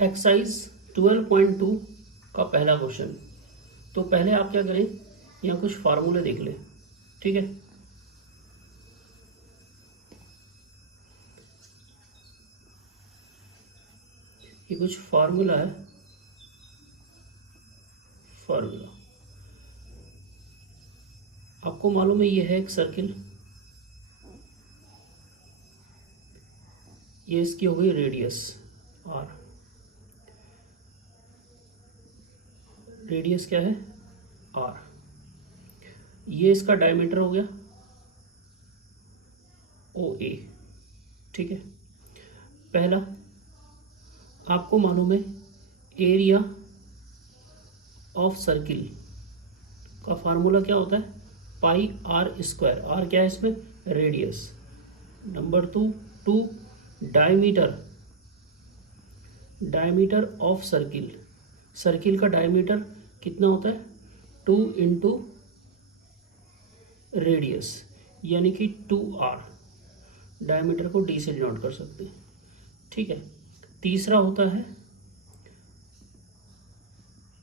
Exercise 12.2 का पहला question. तो पहले आप क्या करें, यहाँ कुछ फार्मूले देख लें। ठीक है, ये कुछ फार्मूला है। फार्मूला आपको मालूम है, ये है एक सर्किल, ये इसकी हो गई रेडियस आर। रेडियस क्या है? आर। ये इसका डायमीटर हो गया ओ ए। ठीक है, पहला आपको मालूम है एरिया ऑफ सर्किल का फार्मूला क्या होता है? पाई आर स्क्वायर। आर क्या है इसमें? Radius. Number two diameter. Diameter of circle, circle का डायमीटर कितना होता है? 2 इंटू रेडियस, यानी कि 2r। डायमीटर को d से डिनोट कर सकते हैं। ठीक है, तीसरा होता है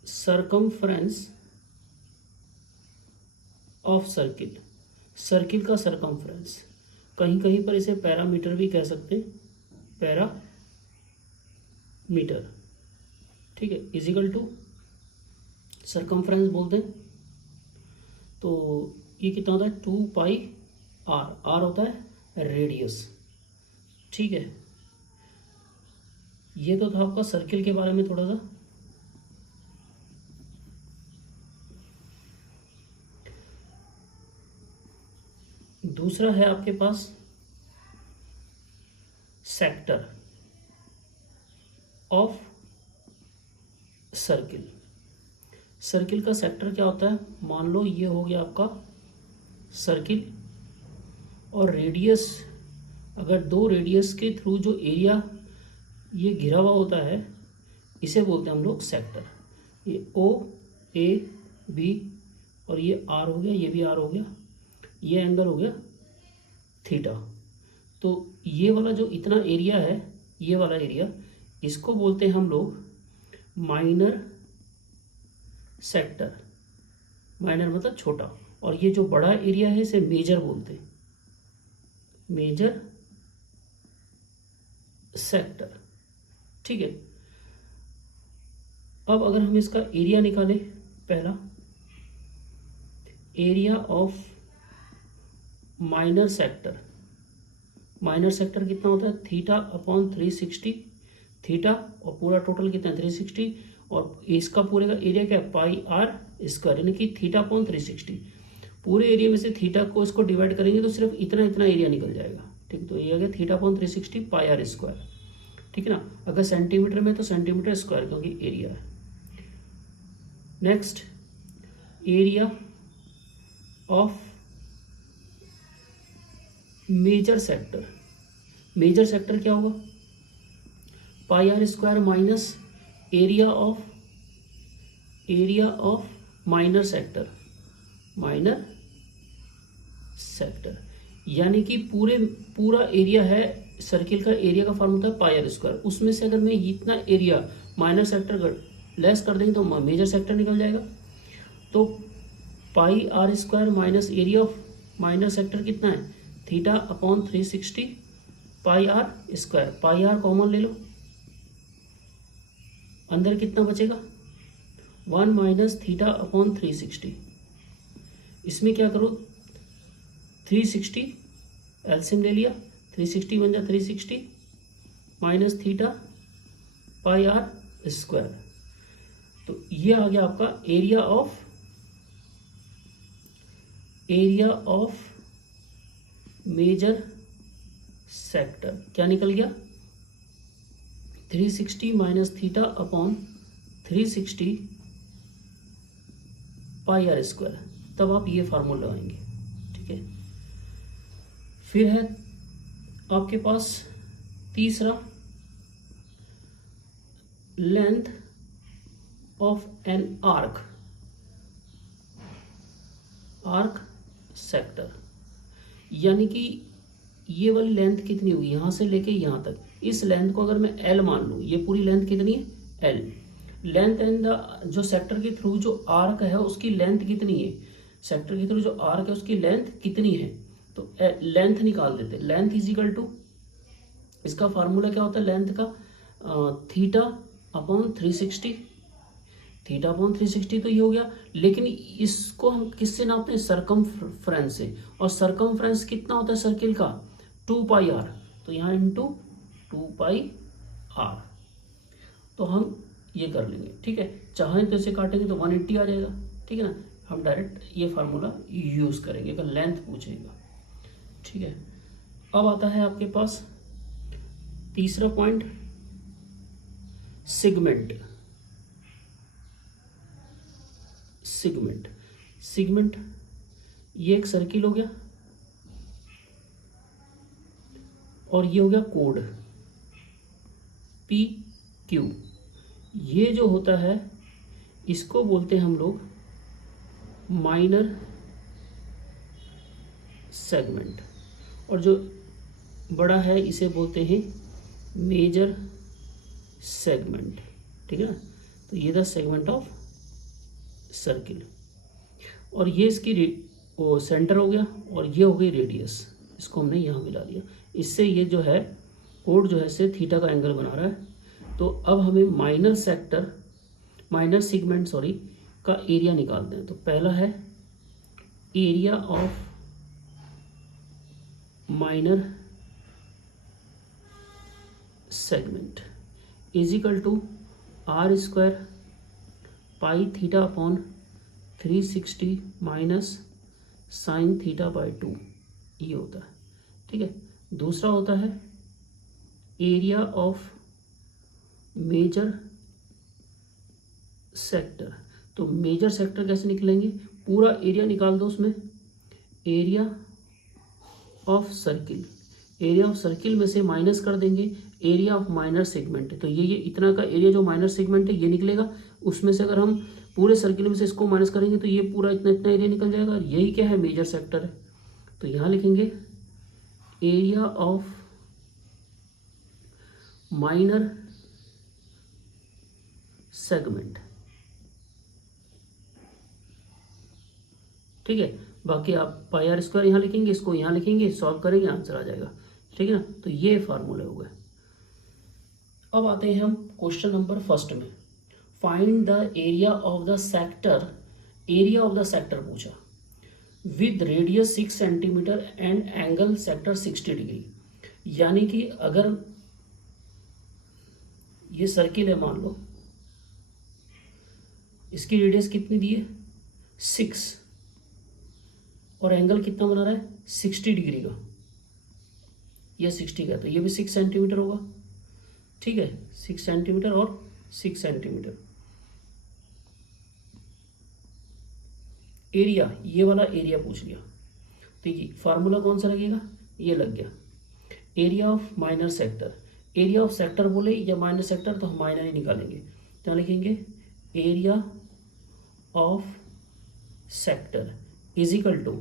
सरकमफ्रेंस ऑफ सर्किल। सर्किल का सरकमफ्रेंस, कहीं कहीं पर इसे पैरामीटर भी कह सकते हैं, पैरामीटर। ठीक है, इजिकल टू सरकमफ्रेंस बोलते हैं। तो ये कितना होता है? 2 पाई आर। आर होता है रेडियस। ठीक है, ये तो था आपका सर्किल के बारे में थोड़ा सा। दूसरा है आपके पास सेक्टर ऑफ सर्किल। सर्किल का सेक्टर क्या होता है? मान लो ये हो गया आपका सर्किल, और रेडियस, अगर दो रेडियस के थ्रू जो एरिया ये घिरा हुआ होता है, इसे बोलते हैं हम लोग सेक्टर। ये ओ ए बी, और ये आर हो गया, ये भी आर हो गया, ये एंगल हो गया थीटा। तो ये वाला जो इतना एरिया है, ये वाला एरिया, इसको बोलते हैं हम लोग माइनर सेक्टर। माइनर मतलब छोटा, और ये जो बड़ा एरिया है इसे मेजर बोलते हैं, मेजर सेक्टर। ठीक है, अब अगर हम इसका एरिया निकालें, पहला area of minor sector. Minor sector कितना होता है? Theta upon 360। थीटा और पूरा टोटल कितना है? 360, और इसका पूरे का एरिया क्या है? पाई आर स्क्वायर, यानी कि थीटा अपॉन 360। पूरे एरिया में से थीटा को इसको डिवाइड करेंगे तो सिर्फ इतना इतना एरिया निकल जाएगा। ठीक, तो ये आ गया theta upon 360 pi r square. ठीक है ना, अगर सेंटीमीटर में तो सेंटीमीटर स्क्वायर, क्योंकि एरिया है। Next, area of major sector. Major sector क्या होगा? Pi r square minus area of minor sector. Minor sector यानी कि पूरा एरिया है सर्किल का, एरिया का फॉर्म होता है पाई आर स्क्वायर। उसमें से अगर मैं इतना एरिया माइनर सेक्टर का लेस कर देंगे तो मेजर सेक्टर निकल जाएगा। तो pi r square minus area of minor sector कितना है? Theta upon 360 pi r square. Pi r common ले लो, अंदर कितना बचेगा? 1 माइनस थीटा अपॉन 360। इसमें क्या करो, 360 एलसीएम ले लिया, 360 बन जा 360 minus theta pi r square. तो ये आ गया आपका एरिया ऑफ मेजर सेक्टर। क्या निकल गया? 360 minus theta upon 360 pi r square. तब आप ये फार्मूला लगाएंगे। ठीक है, फिर है आपके पास तीसरा, length of an arc sector. यानी कि ये वाली लेंथ कितनी होगी? यहाँ से लेके यहाँ तक, इस लेंथ को अगर मैं एल मान लूँ, ये पूरी लेंथ कितनी है, एल। लेंथ एंड द जो सेक्टर के थ्रू जो आर्क है उसकी लेंथ कितनी है, सेक्टर के थ्रू जो आर्क है उसकी लेंथ कितनी है, तो लेंथ निकाल देते। लेंथ इज इक्वल टू, इसका फार्मूला क्या होता है लेंथ का, थीटा अपॉन 360, थीटा अपॉन 360 तो ये हो गया। लेकिन इसको हम किससे नापते हैं, सरकमफ्रेंस से, और सरकमफ्रेंस कितना होता है सर्किल का, 2 पाई आर, तो यहाँ इंटू 2 पाई आर, तो हम ये कर लेंगे, ठीक है। चाहें तो इसे काटेंगे तो 180 आ जाएगा, ठीक है ना। हम डायरेक्ट ये फार्मूला यूज़ करेंगे अगर लेंथ पूछेगा, ठीक है। अब आता है आपके पास तीसरा पॉइंट, सेगमेंट। सेगमेंट सेगमेंट ये एक सर्किल हो गया और ये हो गया कोड पी क्यू। ये जो होता है इसको बोलते हैं हम लोग माइनर सेगमेंट, और जो बड़ा है इसे बोलते हैं मेजर सेगमेंट, ठीक है ना। तो ये द सेगमेंट ऑफ सर्किल, और ये इसकी वो सेंटर हो गया, और ये हो गई रेडियस, इसको हमने यहाँ मिला दिया। इससे ये जो है कोड जो है इससे थीटा का एंगल बना रहा है। तो अब हमें माइनर सेगमेंट का एरिया निकालते हैं। तो पहला है area of minor segment is equal to r square pi theta upon 360 minus sine theta by 2, ये होता है, ठीक है। दूसरा होता है एरिया ऑफ मेजर सेक्टर। तो मेजर सेक्टर कैसे निकलेंगे, पूरा एरिया निकाल दो उसमें, area of circle, area of circle में से माइनस कर देंगे एरिया ऑफ माइनर सेगमेंट। तो ये इतना का एरिया जो माइनर सेगमेंट है ये निकलेगा, उसमें से अगर हम पूरे सर्किल में से इसको माइनस करेंगे तो ये पूरा इतना इतना एरिया निकल जाएगा। यही क्या है, मेजर सेक्टर है। तो यहाँ लिखेंगे एरिया ऑफ माइनर सेगमेंट, ठीक है। बाकी आप पाई आर स्क्वायर यहाँ लिखेंगे, इसको यहाँ लिखेंगे, सॉल्व करेंगे, आंसर आ जाएगा, ठीक है ना। तो ये फार्मूले हो गए। अब आते हैं हम क्वेश्चन नंबर फर्स्ट में, find the area of the sector. Area of the sector पूछा with radius 6 centimetre and angle sector 60 degree. यानी कि अगर ये सर्किल है मान लो, इसकी रेडियस कितनी दी है 6, और एंगल कितना बना रहा है 60 डिग्री का, ये 60 का, तो ये भी 6 सेंटीमीटर होगा, ठीक है। 6 सेंटीमीटर और 6 सेंटीमीटर। एरिया, ये वाला एरिया पूछ लिया, तो ये फार्मूला कौन सा लगेगा, ये लग गया area of minor sector. Area of sector बोले या माइनर सेक्टर, तो हम माइनर ही निकालेंगे। तो लिखेंगे area of sector is equal to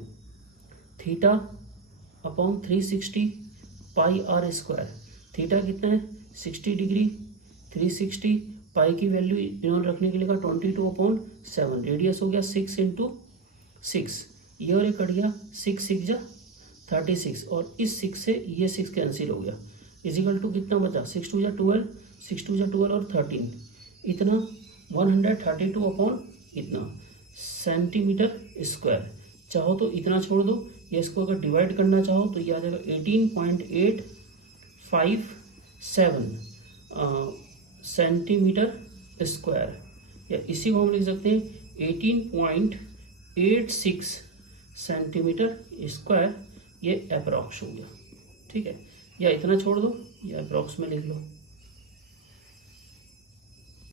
theta upon 360 pi r square. Theta कितना है 60 डिग्री, 360 पाई की वैल्यू इन्होंने रखने के लिए कहा 22/7। रेडियस हो गया 6 इंटू 6, ये और ये कट गया, 6 6 जा 36, और इस 6 से ये 6 कैंसिल हो गया, इजिकल टू कितना बचा 6 2 जा 12, 6 2 जा 12 और 13, इतना 132 अपॉन इतना सेंटीमीटर स्क्वायर। चाहो तो इतना छोड़ दो, या इसको अगर डिवाइड करना चाहो तो ये आ जाएगा 18.857 सेंटीमीटर स्क्वायर, या इसी को हम लिख सकते हैं 18.86 सेंटीमीटर स्क्वायर। ये अप्रॉक्स हो गया, ठीक है। या इतना छोड़ दो या अप्रॉक्स में लिख लो।